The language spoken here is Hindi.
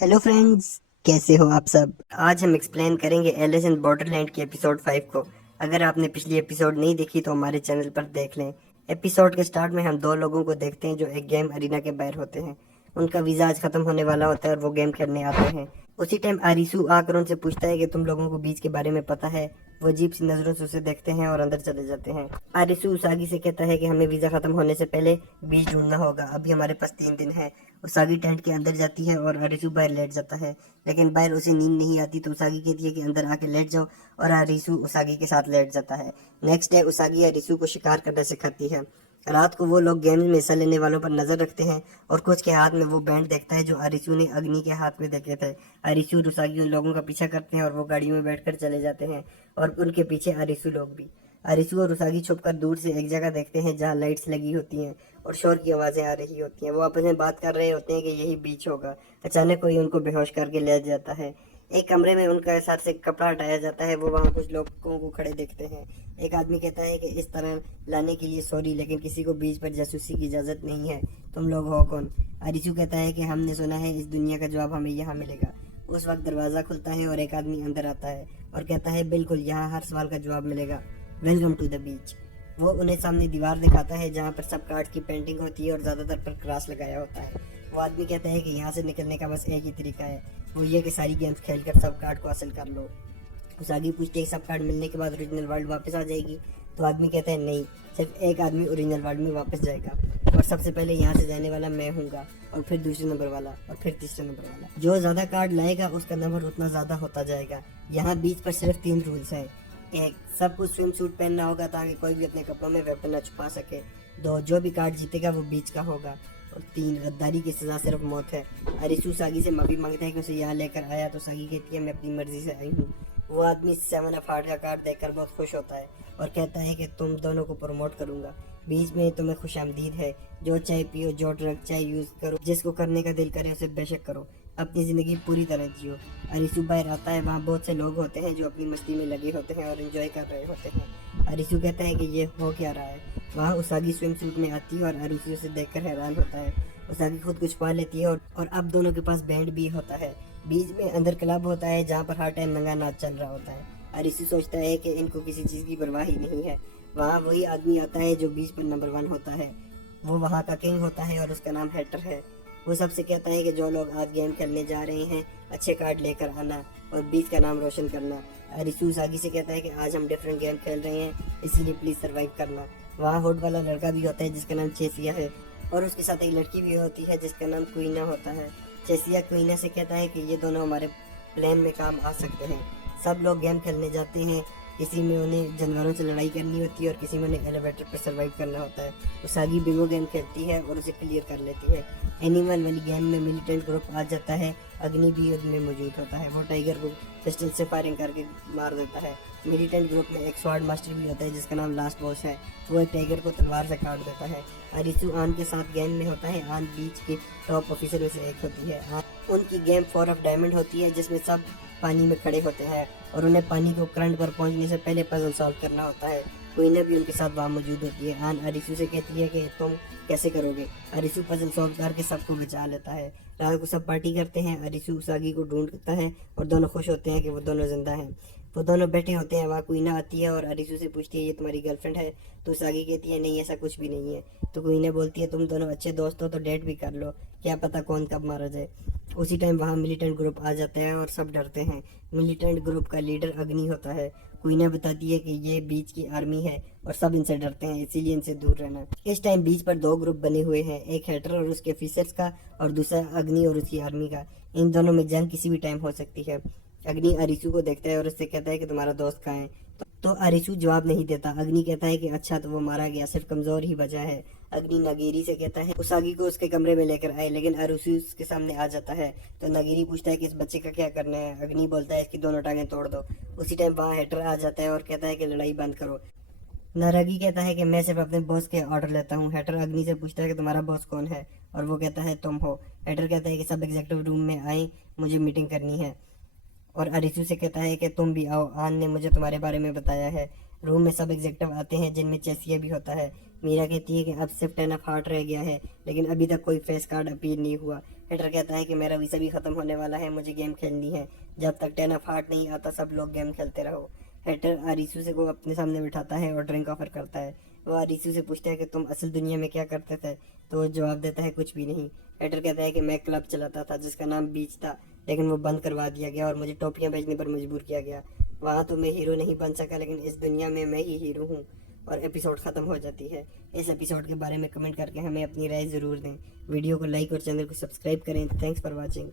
हेलो फ्रेंड्स, कैसे हो आप सब। आज हम एक्सप्लेन करेंगे एलिस इन बॉर्डरलैंड की एपिसोड 5 को। अगर आपने पिछली एपिसोड नहीं देखी तो हमारे चैनल पर देख लें। एपिसोड के स्टार्ट में हम दो लोगों को देखते हैं जो एक गेम अरीना के बाहर होते हैं। उनका वीज़ा आज ख़त्म होने वाला होता है और वो गेम खेलने आते हैं। उसी टाइम आरिसू आकर उनसे पूछता है कि तुम लोगों को बीच के बारे में पता है। वो अजीब सी नज़रों से उसे देखते हैं और अंदर चले जाते हैं। आरिसू उसागी से कहता है कि हमें वीज़ा ख़त्म होने से पहले बीच ढूंढना होगा, अभी हमारे पास 3 दिन है। उसागी टेंट के अंदर जाती है और अरिसू बाहर लेट जाता है, लेकिन बाहर उसे नींद नहीं आती तो उसागी कहती है कि अंदर आके लेट जाओ, और अरिसू उसागी के साथ लेट जाता है। नेक्स्ट डे उसागी अरिसू को शिकार करना सिखाती है। रात को वो लोग गेम में हिस्सा लेने वालों पर नजर रखते हैं और कुछ के हाथ में वो बैंड देखता है जो अरिसू ने अग्नि के हाथ में देखे थे। अरिसू और उसागी उन लोगों का पीछा करते हैं और वो गाड़ी में बैठकर चले जाते हैं, और उनके पीछे अरिसू लोग भी। अरिसू और उसागी छुपकर दूर से एक जगह देखते हैं जहाँ लाइट्स लगी होती हैं और शोर की आवाजें आ रही होती हैं। वो आपस में बात कर रहे होते हैं कि यही बीच होगा। अचानक कोई उनको बेहोश करके ले जाता है। एक कमरे में उनका सर से कपड़ा हटाया जाता है। वो वहाँ कुछ लोगों को खड़े देखते हैं। एक आदमी कहता है कि इस तरह लाने के लिए सॉरी, लेकिन किसी को बीच पर जासूसी की इजाज़त नहीं है। तुम लोग हो कौन। अरिसू कहता है कि हमने सुना है इस दुनिया का जवाब हमें यहाँ मिलेगा। उस वक्त दरवाज़ा खुलता है और एक आदमी अंदर आता है और कहता है बिल्कुल, यहाँ हर सवाल का जवाब मिलेगा। Welcome to the beach. वो उन्हें सामने दीवार दिखाता है जहाँ पर सब कार्ड की पेंटिंग होती है और ज़्यादातर पर क्रॉस लगाया होता है। वो आदमी कहता है कि यहाँ से निकलने का बस एक ही तरीका है, वो ये कि सारी गेम्स खेलकर सब कार्ड को हासिल कर लो। उसागी पूछती है कि सब कार्ड मिलने के बाद ओरिजिनल वर्ल्ड वापस आ जाएगी। तो आदमी कहता है नहीं, सिर्फ एक आदमी ओरिजिनल वर्ल्ड में वापस जाएगा, और सबसे पहले यहाँ से जाने वाला मैं हूँगा, और फिर दूसरे नंबर वाला, और फिर तीसरे नंबर वाला। जो ज़्यादा कार्ड लाएगा उसका नंबर उतना ज़्यादा होता जाएगा। यहाँ बीच पर सिर्फ 3 रूल्स हैं। एक, सबको स्विम सूट पहनना होगा ताकि कोई भी अपने कपड़ों में वेपन न छुपा सके। दो, जो भी कार्ड जीतेगा वो बीच का होगा। और तीन, गद्दारी की सज़ा सिर्फ मौत है। अरिसू सागी से माफ़ी मांगता है कि उसे यहाँ लेकर आया, तो सागी कहती है मैं अपनी मर्जी से आई हूँ। वो आदमी 7 ऑफ हार्ट का कार्ड देखकर बहुत खुश होता है और कहता है कि तुम दोनों को प्रमोट करूंगा। बीच में तुम्हें खुशामदीद है। जो चाय पियो, जो ड्रग चाय यूज़ करो, जिसको करने का दिल करे उसे बेशक करो। अपनी ज़िंदगी पूरी तरह जियो। अरिसू बाहर आता है, वहाँ बहुत से लोग होते हैं जो अपनी मस्ती में लगे होते हैं और एंजॉय कर रहे होते हैं। अरिसू कहता है कि ये हो क्या रहा है। वहाँ उसागी स्विम सूट में आती है और अरिसू उसे देखकर हैरान होता है। उसागी खुद कुछ पा लेती है और अब दोनों के पास बैंड भी होता है। बीच में अंदर क्लब होता है जहाँ पर हर टाइम नंगा नाच चल रहा होता है। अरिसू सोचता है कि इनको किसी चीज़ की परवाह ही नहीं है। वहाँ वही आदमी आता है जो बीच पर नंबर 1 होता है। वो वहाँ का किंग होता है और उसका नाम हैटर है। वो सबसे कहता है कि जो लोग आज गेम खेलने जा रहे हैं अच्छे कार्ड लेकर आना और बीच का नाम रोशन करना। अरिसू सागी से कहता है कि आज हम डिफरेंट गेम खेल रहे हैं, इसीलिए प्लीज़ सर्वाइव करना। वहाँ हुड वाला लड़का भी होता है जिसका नाम चेसिया है, और उसके साथ एक लड़की भी होती है जिसका नाम क्वीना होता है। चेसिया क्वीना से कहता है कि ये दोनों हमारे प्लान में काम आ सकते हैं। सब लोग गेम खेलने जाते हैं, किसी में उन्हें जानवरों से लड़ाई करनी होती है और किसी में उन्हें एलिवेटर पर सर्वाइव करना होता है। उसागी बिंगो गेम खेलती है और उसे क्लियर कर लेती है। एनिमल वाली गेम में मिलिटेंट ग्रुप आ जाता है। अग्नि भी उसमें मौजूद होता है। वो टाइगर को पिस्टल से फायरिंग करके मार देता है। मिलिटेंट ग्रुप में एक स्वॉर्ड मास्टर भी होता है जिसका नाम लास्ट बॉस है। वो एक टाइगर को तलवार से काट देता है। अरिसू आन के साथ गेम में होता है। आन बीच के टॉप ऑफिसर में से एक होती है। उनकी गेम 4 ऑफ डायमंड होती है जिसमें सब पानी में खड़े होते हैं और उन्हें पानी को करंट पर पहुंचने से पहले पजल सॉल्व करना होता है। क्वीना भी उनके साथ वहाँ मौजूद होती है। आन अरिसू से कहती है कि तुम कैसे करोगे। अरिसू पजल सॉल्व करके सबको बचा लेता है। रात को सब पार्टी करते हैं। अरिसू उसागी को ढूंढता है और दोनों खुश होते हैं कि वो दोनों जिंदा हैं। वो दोनों बैठे होते हैं। वहाँ क्वीना आती है और अरिसू से पूछती है ये तुम्हारी गर्लफ्रेंड है। तो उसागी कहती है नहीं, ऐसा कुछ भी नहीं है। तो क्वीना बोलती है तुम दोनों अच्छे दोस्त हो तो डेट भी कर लो, क्या पता कौन कब मारा जाए। उसी टाइम वहाँ मिलिटेंट ग्रुप आ जाता है और सब डरते हैं। मिलिटेंट ग्रुप का लीडर अग्नि होता है। क्वीना बताती है कि ये बीच की आर्मी है और सब इनसे डरते हैं, इसीलिए इनसे दूर रहना। इस टाइम बीच पर 2 ग्रुप बने हुए हैं, एक हैटर और उसके ऑफिसर्स का और दूसरा अग्नि और उसकी आर्मी का। इन दोनों में जंग किसी भी टाइम हो सकती है। अग्नि अरिसू को देखता है और उससे कहता है कि तुम्हारा दोस्त कहाँ है। तो अरिसू जवाब नहीं देता। अग्नि कहता है कि अच्छा, तो वो मारा गया, सिर्फ कमजोर ही बचा है। अग्नि नगीरी से कहता है उसागी को उसके कमरे में लेकर आए, लेकिन अरिसू उसके सामने आ जाता है। तो नगीरी पूछता है कि इस बच्चे का क्या करना है। अग्नि बोलता है इसकी दोनों टांगें तोड़ दो। उसी टाइम वहाँ हेटर आ जाता है और कहता है कि लड़ाई बंद करो। नारागी कहता है कि मैं सिर्फ अपने बॉस के ऑर्डर लेता हूँ। हेटर अग्नि से पूछता है कि तुम्हारा बॉस कौन है, और वो कहता है तुम हो। हेटर कहता है कि सब एग्जेक्टिव रूम में आए, मुझे मीटिंग करनी है। और अरिसू से कहता है कि तुम भी आओ, आन ने मुझे तुम्हारे बारे में बताया है। रूम में सब एग्जेक्टिव आते हैं जिनमें चेसिया भी होता है। मीरा कहती है कि अब सिर्फ 10 ऑफ हार्ट रह गया है, लेकिन अभी तक कोई फेस कार्ड अपील नहीं हुआ। हेटर कहता है कि मेरा वीज़ा भी ख़त्म होने वाला है, मुझे गेम खेलनी है, जब तक 10 ऑफ हार्ट नहीं आता सब लोग गेम खेलते रहो। हेटर आरिसू से को अपने सामने बिठाता है और ड्रिंक ऑफर करता है। वो आरिसू से पूछता है कि तुम असल दुनिया में क्या करते थे, तो वो जवाब देता है कुछ भी नहीं। हेटर कहता है कि मैं क्लब चलाता था जिसका नाम बीच था, लेकिन वो बंद करवा दिया गया और मुझे टोपियाँ बेचने पर मजबूर किया गया। वहाँ तो मैं हीरो नहीं बन सका, लेकिन इस दुनिया में मैं ही हीरो हूँ। और एपिसोड ख़त्म हो जाती है। इस एपिसोड के बारे में कमेंट करके हमें अपनी राय ज़रूर दें। वीडियो को लाइक और चैनल को सब्सक्राइब करें। Thanks for watching.